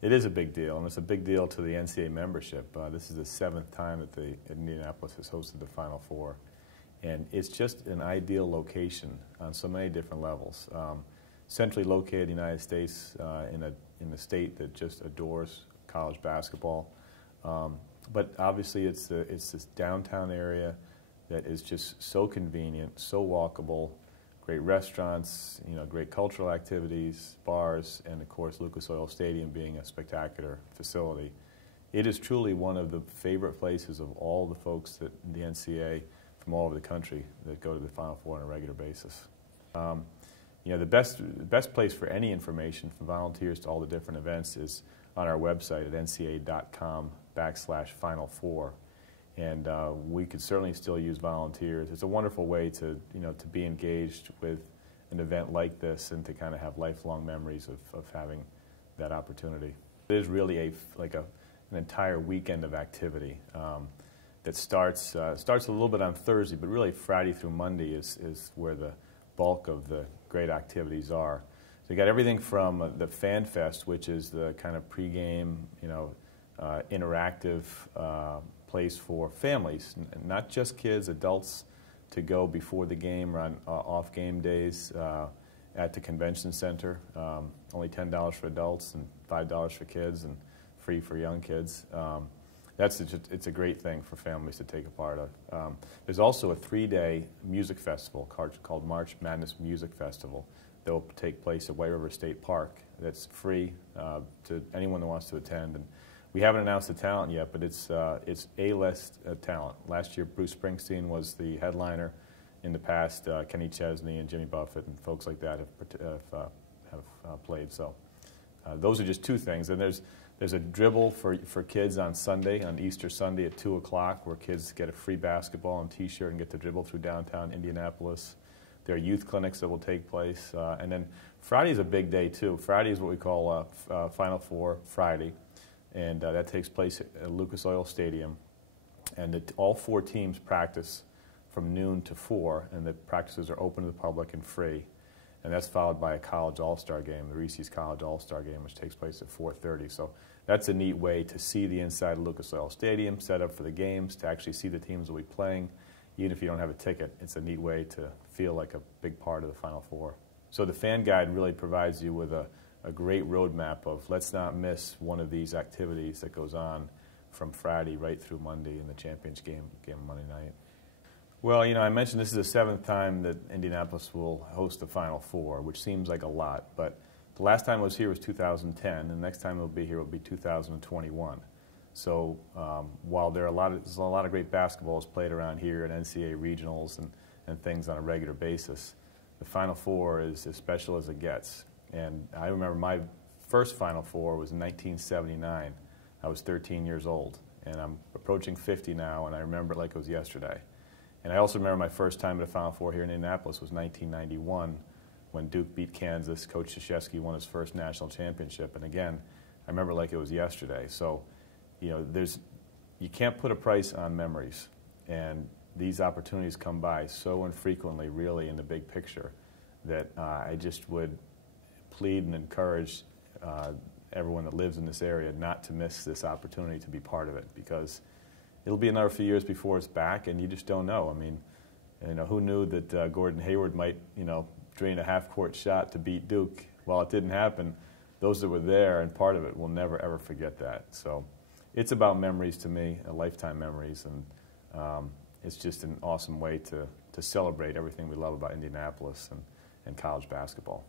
It is a big deal, and it's a big deal to the NCAA membership. This is the 7th time that the Indianapolis has hosted the Final Four, and it's just an ideal location on so many different levels. Centrally located in the United States, in a state that just adores college basketball, but obviously it's this downtown area that is just so convenient, so walkable. Great restaurants, great cultural activities, bars, and of course Lucas Oil Stadium being a spectacular facility. It is truly one of the favorite places of all the folks that in the NCAA from all over the country that go to the Final Four on a regular basis. The best place for any information from volunteers to all the different events is on our website at ncaa.com/Final4. And we could certainly still use volunteers. It's a wonderful way to be engaged with an event like this and to kind of have lifelong memories of having that opportunity. It is really an entire weekend of activity that starts a little bit on Thursday, but really Friday through Monday is where the bulk of the great activities are. So you got everything from the Fan Fest, which is the kind of pregame, interactive place for families, not just kids, adults, to go before the game or on off game days at the convention center. Only $10 for adults and $5 for kids and free for young kids. It's a great thing for families to take a part of. There's also a 3-day music festival called March Madness Music Festival that will take place at White River State Park. That's free to anyone that wants to attend. And we haven't announced the talent yet, but it's A-list talent. Last year, Bruce Springsteen was the headliner. In the past, Kenny Chesney and Jimmy Buffett and folks like that have played. So those are just two things. And there's a dribble for kids on Sunday, on Easter Sunday at 2 o'clock, where kids get a free basketball and T-shirt and get to dribble through downtown Indianapolis. There are youth clinics that will take place. And then Friday is a big day, too. Friday is what we call Final Four Friday. And that takes place at Lucas Oil Stadium. And all 4 teams practice from noon to 4, and the practices are open to the public and free. And that's followed by a college all-star game, the Reese's College All-Star Game, which takes place at 4:30. So that's a neat way to see the inside of Lucas Oil Stadium, set up for the games, to actually see the teams that will be playing. Even if you don't have a ticket, it's a neat way to feel like a big part of the Final Four. So the fan guide really provides you with a great roadmap of let's not miss one of these activities that goes on from Friday right through Monday in the championship game Monday night. Well, I mentioned this is the 7th time that Indianapolis will host the Final Four, which seems like a lot, but the last time I was here was 2010, and the next time it'll be here will be 2021. So while there's a lot of great basketballs played around here at NCAA regionals and things on a regular basis, the Final Four is as special as it gets. And I remember my first Final Four was in 1979. I was 13 years old, and I'm approaching 50 now, and I remember it like it was yesterday. And I also remember my first time at a Final Four here in Indianapolis was 1991, when Duke beat Kansas. Coach Krzyzewski won his first national championship, and again, I remember it like it was yesterday. So, you can't put a price on memories, and these opportunities come by so infrequently, really, in the big picture, that I just would plead and encourage everyone that lives in this area not to miss this opportunity to be part of it, because it'll be another few years before it's back, and you just don't know. I mean, who knew that Gordon Hayward might, drain a half-court shot to beat Duke? Well, it didn't happen. Those that were there and part of it will never, ever forget that. So it's about memories to me, lifetime memories, and it's just an awesome way to celebrate everything we love about Indianapolis and college basketball.